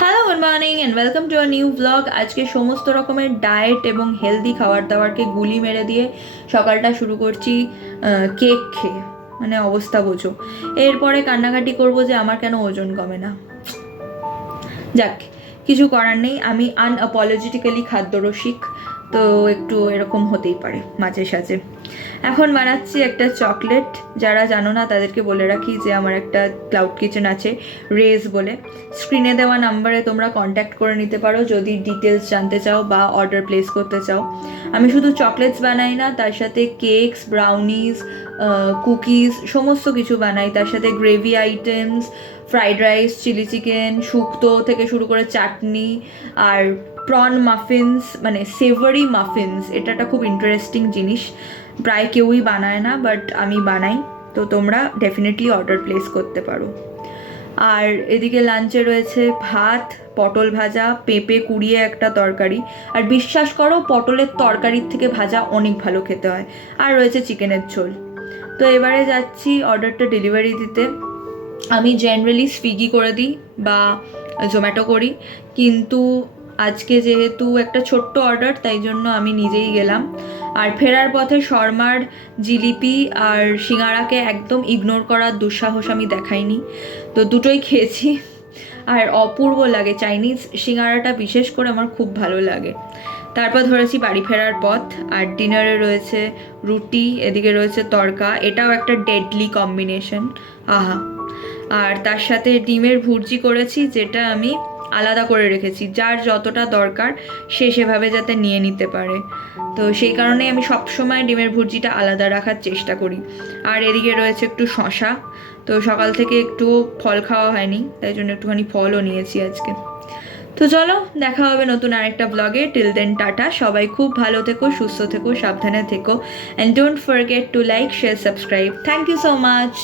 Hello, good morning and welcome to a new blog. আজকে সমস্ত রকমের ডায়েট এবং হেলদি খাবার দাবারকে গুলি মেরে দিয়ে সকালটা শুরু করছি কেক খেয়ে। মানে অবস্থা বোঝো। এরপরে কান্নাকাটি করবো যে আমার কেন ওজন কমে না। যাক, কিছু করার নেই, আমি আনঅ্যাপোলজেটিক্যালি খাদ্যরসিক, তো একটু এরকম হতেই পারে মাঝে সাঝে। এখন বানাচ্ছি একটা চকলেট। যারা জানো না তাদেরকে বলে রাখি যে আমার একটা ক্লাউড কিচেন আছে, রেজ বলে। স্ক্রিনে দেওয়া নাম্বারে তোমরা কন্ট্যাক্ট করে নিতে পারো যদি ডিটেলস জানতে চাও বা অর্ডার প্লেস করতে চাও। আমি শুধু চকলেটস বানাই না, তার সাথে কেকস, ব্রাউনিজ, কুকিজ সমস্ত কিছু বানাই। তার সাথে gravy items, fried rice, chilli chicken, শুক্তো থেকে শুরু করে চাটনি, আর প্রন মাফিনস, মানে সেভারি মাফিনস। এটা একটা খুব ইন্টারেস্টিং জিনিস, প্রায় কেউই বানায় না, বাট আমি বানাই। তো তোমরা ডেফিনেটলি অর্ডার প্লেস করতে পারো। আর এদিকে লাঞ্চে রয়েছে ভাত, পটল ভাজা, পেঁপে কুড়িয়ে একটা তরকারি। আর বিশ্বাস করো, পটলের তরকারির থেকে ভাজা অনেক ভালো খেতে হয়। আর রয়েছে চিকেনের ঝোল। তো এবারে যাচ্ছি অর্ডারটা ডেলিভারি দিতে। আমি জেনারেলি সুইগি করে দিই বা জোম্যাটো করি, কিন্তু আজকে যেহেতু একটা ছোট্ট অর্ডার, তাই জন্য আমি নিজেই গেলাম। আর ফেরার পথে শর্মার জিলিপি আর সিঙ্গারাকে একদম ইগনোর করার দুঃসাহস আমি দেখাইনি, তো দুটোই খেয়েছি। আর অপূর্ব লাগে, চাইনিজ সিঙ্গারাটা বিশেষ করে আমার খুব ভালো লাগে। তারপর ধরেছি বাড়ি ফেরার পথ। আর ডিনারে রয়েছে রুটি, এদিকে রয়েছে তড়কা, এটাও একটা ডেডলি কম্বিনেশন, আহা। আর তার সাথে ডিমের ভুর্জি করেছি, যেটা আমি আলাদা করে রেখেছি, যার যতটা দরকার সে সেভাবে যাতে নিয়ে নিতে পারে। তো সেই কারণে আমি সবসময় ডিমের ভুর্জিটা আলাদা রাখার চেষ্টা করি। আর এদিকে রয়েছে একটু শশা, তো সকাল থেকে একটু ফল খাওয়া হয়নি, তাই জন্য একটুখানি ফলও নিয়েছি আজকে। তো চলো, দেখা হবে নতুন আরেকটা ব্লগে। টিল দেন টাটা, সবাই খুব ভালো থেকো, সুস্থ থেকো, সাবধানে থেকো, and don't forget to like, share, subscribe. Thank you so much.